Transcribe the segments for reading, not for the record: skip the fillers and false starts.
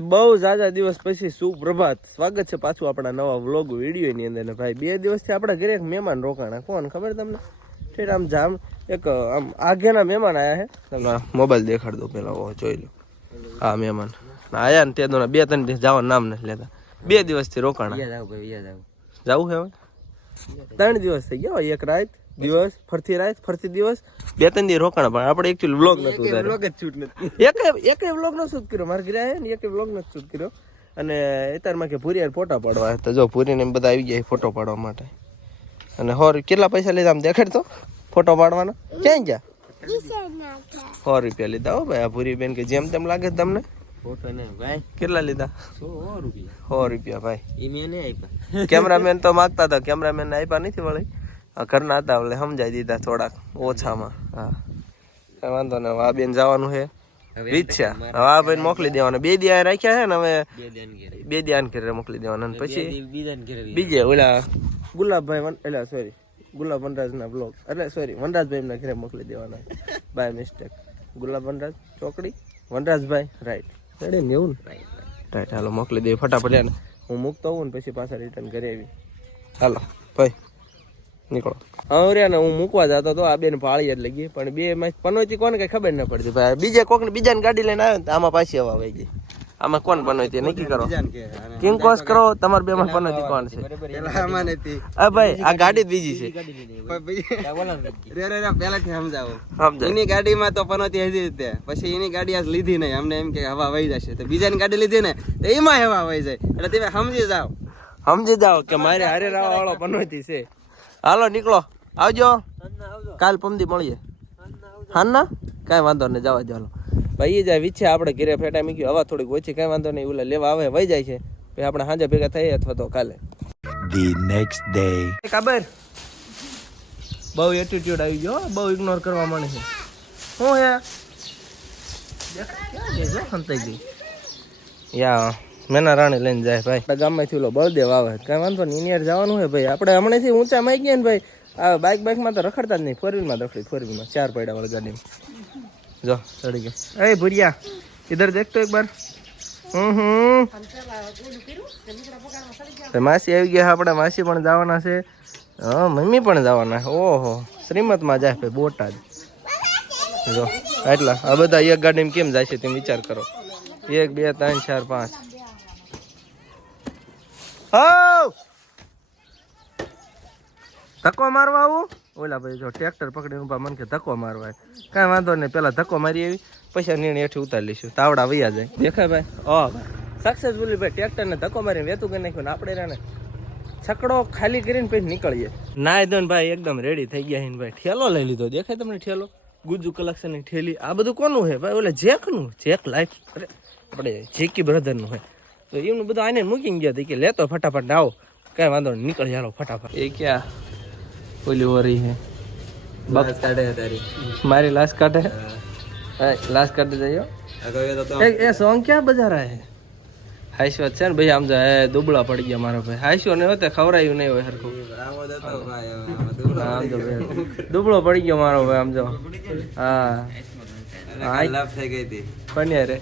બહુ ઝાઝા દિવસ પછી સુપ્રભાત, સ્વાગત છે પાછું આપણા નવા વ્લોગ વિડીયો ની અંદર. ને ભાઈ 2 દિવસથી આપણા ઘરે એક મહેમાન રોકાણા. કોણ ખબર તમને? ઠેર આમ જામ એક આમ આગેના મહેમાન આયા છે. તમને મોબાઈલ દેખાડ દો પેલા, ઓ જોઈ લો. હા મહેમાન આયા ને તે દોના 2-3 દિવસ જવાનું નામ નથી લેતા. 2 દિવસથી રોકાણા. જાવું છે હવે 3 દિવસ થઈ ગયા. એક રાત દિવસ ફરતી રાત ફરતી દિવસ 2-3 દિવસ રોકાણા. પણ આપણે એકચ્યુઅલી વ્લોગ નતો ઉતાર્યો. એક વ્લોગ નો શૂટ કર્યો. મારા ઘરે આયા ને એક વ્લોગ નો શૂટ કર્યો. અને એતારમાં કે પૂરી યાર ફોટા પાડવા. તો જો પૂરીને બધા આવી ગયા ફોટો પાડવા માટે. અને કેટલા પૈસા લીધા આમ દેખાડ તો ફોટો પાડવાના? ક્યાં ગયા? 100 રૂપિયા લીધા હો ભાઈ. આ પૂરી બેન કે જેમ તેમ લાગે તમને ફોટો ને ભાઈ. કેટલા લીધા? 100 રૂપિયા ભાઈ. ઈ મેં નહીં આપ્યા. કેમેરામેન તો માંગતા હતા, કેમેરામેન ને આપ્યા નથી વળી. ઘરના હતા એટલે સમજાઈ દીધા થોડાક ઓછામાં. હા કઈ વાંધો ને. આ બેન જવાનું છે રીક્ષા. હવે આ ભાઈ મોકલી દેવાના. 2 દી રાખ્યા છે ને, હવે 2 દી આન ઘરે મોકલી દેવાના. અને પછી બીજે ઓલા ગુલાબભાઈ એટલે સોરી ગુલાબ વનરાજ ના બ્લોગ એટલે સોરી વનરાજભાઈ ના ઘરે મોકલી દેવાના બાય મિસ્ટેક. ગુલાબ વનરાજ ચોકડી વનરાજભાઈ રાઈટ રેડી ને એવું ને રાઈટ. હાલો મોકલી દે ફટાફટ. ને હું મૂકતો હોઉં ને પછી પાછા રિટર્ન કરી આવી. હાલો ભાઈ નીકળો. હવે ને હું મૂકવા જતો તો આ બેન પાળી એટલે ગઈ. પણ 2 માં પનોતી કોને કઈ ખબર ના પડતી ભાઈ. બીજે કોક બીજાની ગાડી લઈને આવ્યો ને આમાં પાછી હવા વહી ગઈ. આમાં કોણ પનોતી નક્કી કરો, કિંગ કોસ કરો. તમારે 2 માં પનોતી કોણ છે? આ ભાઈ આ ગાડી બીજી છે. પેલાથી સમજાવો. એની ગાડીમાં તો પનોતી હતી જ. પછી એની ગાડી આજ લીધી નહીં. અમને એમ કે હવા વહી જશે. તો બીજાની ગાડી લીધી ને તો એમાં હવા વહી જાય. એટલે તમે સમજી જાઓ કે મારે હારે રાવા વાળો પનોતી છે. હાલો નીકળો, આવજો. કાલ પમદી મળીએ. હા ના કાંઈ વાંધો નહીં, જવા દો. હાલો ભાઈ એ જાય વિશે આપણે ઘરે ફેટા મૂકી. હવા થોડીક ઓછી, કાંઈ વાંધો નહીં. ઓલા લેવા આવે વહી જાય છે. પછી આપણે સાંજે ભેગા થઈએ અથવા તો કાલે. The next day. ખબર બહુ એટીટ્યુડ આવી ગયો, બહુ ઇગ્નોર કરવા માંડે છે. શું હે સંતાઈ ગઈ યા મેના રાણી લઈને જાય ભાઈ. ગામમાંથી ઓલો બળદેવ આવે, કાંઈ વાંધો નહીં. એની યાર જવાનું છે ભાઈ. આપણે હમણાંથી ઊંચામાં આવી ગયા ને ભાઈ. આ બાઇકમાં તો રખડતા જ નહીં. 4-વ્હીલમાં રખડી. 4-વ્હીલમાં 4 પૈડા વાળી ગાડીમાં જો ચડી ગયા. એ ભુરિયા ઇધર દેખ તો એક બાર. માસી આવી ગયા આપણે. માસી પણ જવાના છે. હા મમ્મી પણ જવાના છે. ઓહો શ્રીમતમાં જાય ભાઈ બોટાદ. જો એટલા આ બધા એક ગાડીમાં કેમ જાય છે તેમ વિચાર કરો. 1 2 3 4 5. ધક્કો મારવા આવું? ઓલા ભાઈ જો ટ્રેક્ટર પકડીને ઉભા. મન કે ધક્કો મારવા. કાંઈ વાંધો નહીં, પેલા ધક્કો મારી આવી પછી નીણ હેઠી ઉતારી લઈશું. તાવડા વૈયા જાય. દેખાય ભાઈ? હા સક્સેસફુલી ભાઈ ટ્રેક્ટરને ધક્કો મારીને વેતું કરી નાખ્યું. ને આપણે એને છકડો ખાલી કરીને પછી નીકળીએ. નાય દો ને ભાઈ એકદમ રેડી થઈ ગયા છે ભાઈ. ઠેલો લઈ લીધો. દેખાય તમને ઠેલો? ગુજુ કલેક્શનની ઠેલી. આ બધું કોનું છે ભાઈ? ઓલે જેકનું. જેક લાઈફ અરે આપણે જેકી બ્રધરનું હોય. તો એમનું બધું આને મૂકી ગયા કે લેતો ફટાફટ આવો. કાંઈ વાંધો નહીં, નીકળી ચાલો ફટાફટ. એ ક્યાં ઓલી ઓરી હે બસ કાઢે તારી મારી લાશ કાઢે. લાશ કાઢી જઈયો. એ સોંગ ક્યાં બજાર હે? હાઈશ્વત છે ને ભાઈ. આમ જાય દુબળા પડી ગયા મારો ભાઈ. હાઈશ્વર ને હોતે ખવરાયું નહીં હોય હરખું. આમ જો દુબળો પડી ગયો મારો ભાઈ. આમ જો હા લાભ થઈ ગઈ હતી પણ રે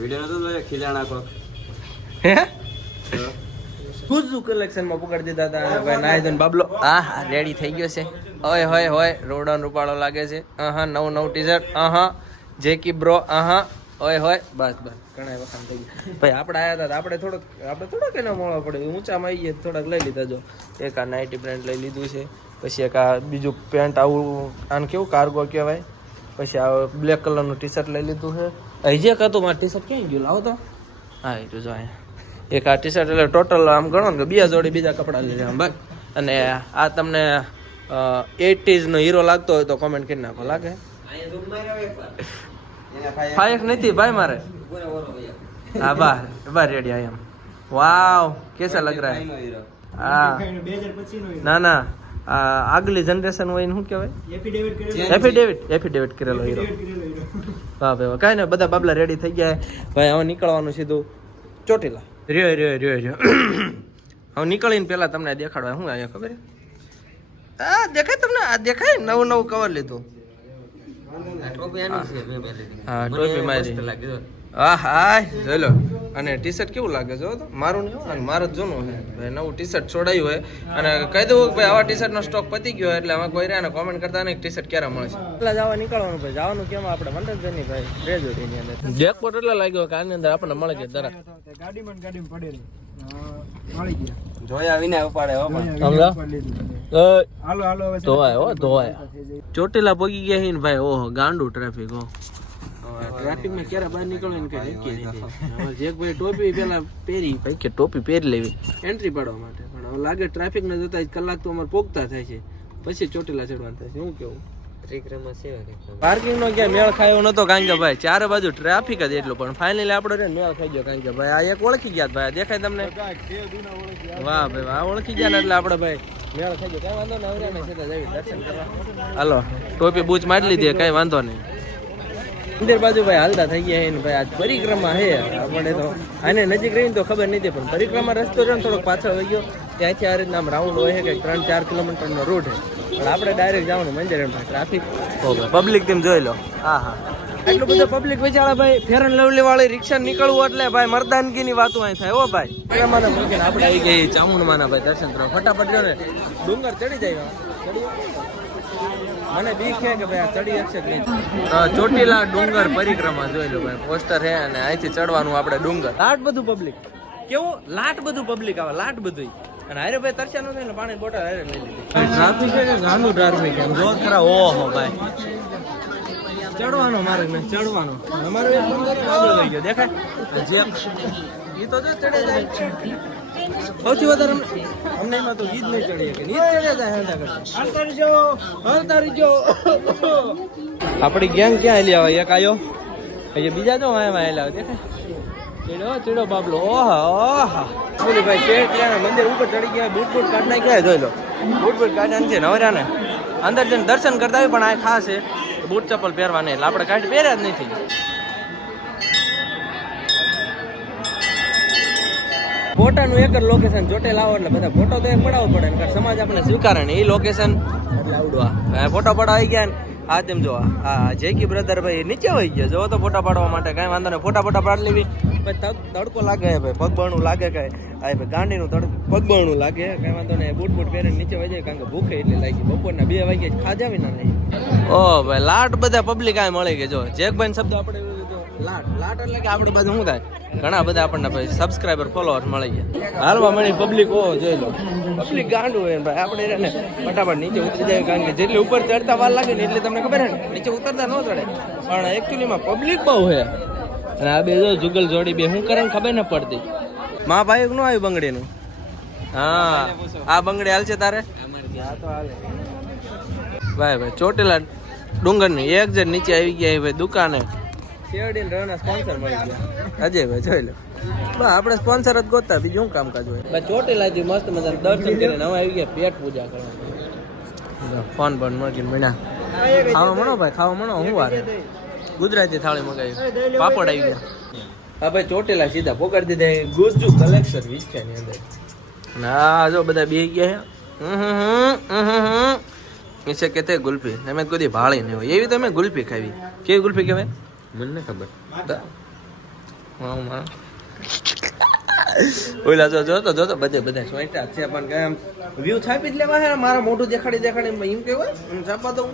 વિડિયો નતો ખીજાણા કો હે ગુજુ કલેક્શનમાં પકડી દીધા હતા ભાઈ. નાઈ ધોઈને બાબલો હા રેડી થઈ ગયો છે. હોય હોય હોય રોડન રૂપાળો લાગે છે. નવું ટી-શર્ટ. જેકી બ્રો. હોય હોય બસ ઘણા વખાણ થઈ ગયા ભાઈ. આપણે આયા હતા આપણે થોડોક એનો મોળો પડે. ઊંચામાં આવી ગયા થોડાક લઈ લીધા. જો એક આ નાઇટી બ્રાન્ડ લઈ લીધું છે. પછી એક આ બીજું પેન્ટ આવું આને કેવું કાર્ગો કહેવાય. પછી આ બ્લેક કલરનું ટી-શર્ટ લઈ લીધું છે. હજી એક હતું મારું ટી-શર્ટ ક્યાં ગયું? લાવો તો. હા એ તો જો અહીંયા એક આ ટી-શર્ટ. એટલે ટોટલ આમ ગણો ને 2 જોડી બીજા કપડા લીધા આમ ભાઈ. અને આ તમને 80s નો હીરો લાગતો હોય તો કોમેન્ટ કરી નાખો. લાગે ફાયક નથી ભાઈ મારે. હા બાર રેડી આઈ એમ. વાવ કેસા લગ રહા હે. હા ના ના આગલી જનરેશન હોય ને શું કહેવાય? એફિડેવિટ કરેલો હીરો. વાહ ભાઈ કાંઈ ને બધા બાબલા રેડી થઈ ગયા ભાઈ. હવે નીકળવાનું સીધું ચોટીલા. રહ્યો હવે નીકળીને પેલા તમને દેખાડવા શું આવ્યા ખબર? આ દેખાય તમને? આ દેખાય નવું કવર લીધું. હા ટોપી મારી. હા જોઈ લો અને ટી શર્ટ કેવું લાગે જો તો મારું નહીં અને મારું જ જૂનું છે ભાઈ નવું ટી શર્ટ છોડાયું હોય અને કહી દઉં કે ભાઈ આવા ટી શર્ટનો સ્ટોક પતી ગયો એટલે અમે કોઈ રહ્યા કોમેન્ટ કરતા નહીં ટી શર્ટ ક્યારે મળશે એટલા જવા નીકળવાનું ભાઈ જવાનું કેમ આપણે મંડળની ભાઈ ગ્રેજ્યુએટની અંદર જેકપોટ એટલે લાગ્યો કે આની અંદર આપણને મળે છે દરા ગાડીમાં પડેલી મળી ગયા જોયા વિના ઉપાડે હો સમજા હાલો હાલો હવે ધોવાય હો ધોવાય ચોટીલા પગી ગયા છે ને ભાઈ ઓહો ગાંડું ટ્રાફિક હો ટ્રાફિક માં ક્યારે બહાર નીકળો ને કઈ નક્કી નથી જે ભાઈ ટોપી પેલા પહેરી ભાઈ કે ટોપી પહેરી લેવી એન્ટ્રી પાડવા માટે પણ હવે લાગે ટ્રાફિક ને જતા કલાક તો અમારે પોગતા થાય છે પછી ચોટીલા ચડવાનું થાય છે શું કેવું પાર્કિંગ નો ક્યાં મેળ ખાયો નતો કારણ કે ભાઈ ચારે બાજુ ટ્રાફિક જ એટલું પણ ફાઇનલી આપણે મેળ ખાઈ ગયો કારણ કે ભાઈ આ એક ઓળખી ગયા ભાઈ દેખાય તમને વાહ ભાઈ આ ઓળખી ગયા ને એટલે આપણે ભાઈ મેળ ખાઈ ગયો કઈ વાંધો નહીં ને સીધા જઈ દર્શન કરવા હાલો ટોપી બૂચ મારી લીધી કઈ વાંધો નહીં મંદિર બાજુ ભાઈ હાલતા થઈ ગયા ને ભાઈ આજ પરિક્રમા હે આપણે તો આને નજીક રહીને તો ખબર નથી પણ પરિક્રમા રસ્તો છે ને થોડોક પાછળ વહી ગયો ત્યાંથી આ રીતના આમ રાઉન્ડ હોય છે કે 3-4 કિલોમીટરનો રૂટ છે પણ આપણે ડાયરેક્ટ જવાનું મંદિર એમ ટ્રાફિક પબ્લિક તેમ જોઈ લો હા હા એટલું બધું પબ્લિક વિચારા ભાઈ ફેર એન્ડ લવલી વાળી રિક્ષા નીકળવું એટલે ભાઈ મરદાનગી ની વાતો અહીં થાય હો ભાઈ પરિક્રમાને મૂકીને આપણે આવી ગઈ ચામુંડમાના ભાઈ દર્શન કરવા ફટાફટ ગયો ને ડુંગર ચડી જાય મને બીક છે કે ભાઈ આ ચડી શકશે કે નહીં ચોટીલા ડુંગર પરિક્રમા જોઈ લો ભાઈ પોસ્ટર છે અને અહીંથી ચડવાનું આપણે ડુંગર લાટ બધું પબ્લિક કેવું લાટ બધું પબ્લિક આવે લાટ બધું અને હારે ભાઈ તરસ્યાનું થાય ને પાણી બોટલ હારે લઈ લીધી ટ્રાફિક છે કે ગાંડું ટ્રાફિક એમ જો ખરા ઓહો ભાઈ ચડવાનો મારે ને ચડવાનો અમારો એક બંદર આગળ લઈ ગયો દેખાય જે ઈ તો જો ચડે જાય સૌથી વધારે અમને એમાં તો ઈ જ નહીં ચડીએ કે ઈ જ ચડે જાય હલતારી જો આપણી ગેંગ ક્યાં આલી આવે એક આયો પછી બીજા તો આયા આયેલા દેખાય ચીડો બાબલો ઓહા ઓહા બોલી ભાઈ શેઠ ત્યાં મંદિર ઉપર ચડી ગયા બૂટ કાઢ નાખ્યા જોઈ લો બૂટ કાઢ્યા છે નવરા ને અંદર જઈને દર્શન કરતા હોય પણ આ ખાસ છે બૂટ ચપ્પલ પહેરવા નહીં એટલે આપણે કાઢી પહેર્યા જ નથી ફોટાનું એક જ લોકેશન ચોટેલા આવો એટલે બધા ફોટો તો એક પડાવવો પડે ને સમાજ આપણે સ્વીકારે ને એ લોકેશન એટલે આવડું આ ફોટો પડાવી ગયા ને આ તેમ જો આ જેકી બ્રધર ભાઈ નીચે વહી ગયા જો તો ફોટા પાડવા માટે કઈ વાંધો નહીં ફોટા પાડી લેવી તડકો લાગે ભાઈ પગબણું લાગે કઈ આ ભાઈ ગાંડીનું પગબણું લાગે કઈ વાંધો નહીં બૂટ પહેરીને નીચે વહી જાય કારણ કે ભૂખે એટલી લાગી બપોરના 2 વાગે ખાજા વિના નહીં ઓ ભાઈ લાટ બધા પબ્લિક આ મળી ગઈ જો જેકભાઈ શબ્દ આપણે લાટ એટલે કે આપણી બાજુ શું થાય ઘણા બધા આપણને ભાઈ સબસ્ક્રાઈબર ફોલોઅર્સ મળી ગયા હાલમાં મળી પબ્લિક ઓ જોઈ લો પબ્લિક ગાંડું હોય ભાઈ આપણે એને ફટાફટ નીચે ઉતરી જાય કારણ કે જેટલી ઉપર ચડતા વાર લાગે ને એટલે તમને ખબર છે ને નીચે ઉતરતા ન ચડે પણ એકચ્યુઅલીમાં પબ્લિક બહુ છે અને આ બે જો જુગલ જોડી બે શું કરે ખબર ન પડતી મા ભાઈ નું આવ્યું બંગડીનું હા આ બંગડી હાલ છે તારે ભાઈ ભાઈ ચોટીલા ડુંગરની એક જણ નીચે આવી ગયા ભાઈ દુકાને શેરડીન રવાના સ્પોન્સર મળી ગયા અજયભાઈ જોઈ લો બસ આપણે સ્પોન્સર જ ગોતતા બીજું શું કામકાજ હોય ભાઈ ચોટીલાથી મસ્ત મજાનું દર્શન કરીને હવે આવી ગયા પેટ પૂજા કરવા ફોન પણ મળી મહિના ખાવા મણો ભાઈ ખાવા મણો હું વાર ગુજરાતી થાળી મગાવી પાપડ આવી ગયા હા ભાઈ ચોટીલા સીધા પોકાડી દીધા ગુજુ કલેક્શન વિસ્તારની અંદર ના જો બધા બે ગયા છે નીચે કે તે ગુલ્ફી અમે કોઈ ભાળી નહીં હોય એવી તમે ગુલ્ફી ખાવી કેવી ગુલ્ફી કહેવાય મને ખબર ઓલા જોતો બધે બધા સોઈટા છે પણ કામ વ્યૂ છાપી જ લેવા હે મારા મોઢું દેખાડી એમ કેવાય હું છાપા દઉં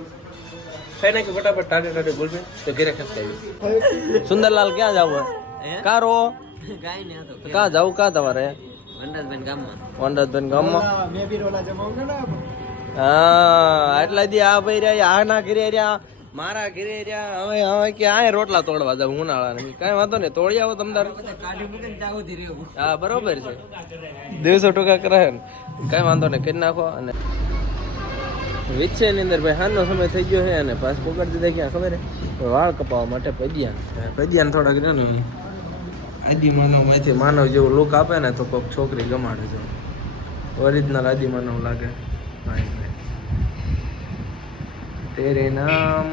ખાઈ નાખી ફટાફટ ટાટે ગુલ્ફી તો ઘરે ખસકાવી સુંદરલાલ ક્યાં જાવું કારો ક્યાં જાવું ક્યાં તમારે વનરાજભાઈ ગામમાં હા એટલા દી આ ભાઈ રહ્યા આ ના ઘરે રહ્યા મારા ઘરે રહ્યા હવે કે આ રોટલા તોડવા જાવ ઉનાળા કઈ વાંધો નહીં તોડી આવો તમદાર હા બરોબર છે 200 કરે કઈ વાંધો નહીં કરી નાખો અને વિચ્છે ની અંદર ભાઈ હાનનો સમય થઈ ગયો છે અને પાસ પકડી દીધા ક્યાં ખબર હે વાળ કપાવવા માટે પદ્યાન થોડાક રહ્યો ને આદિ માનવ માંથી માનવ જેવું લુક આપે ને તો કોઈક છોકરી ગમાડે છે ઓરિજિનલ આદિ માનવ લાગે તેરે નામ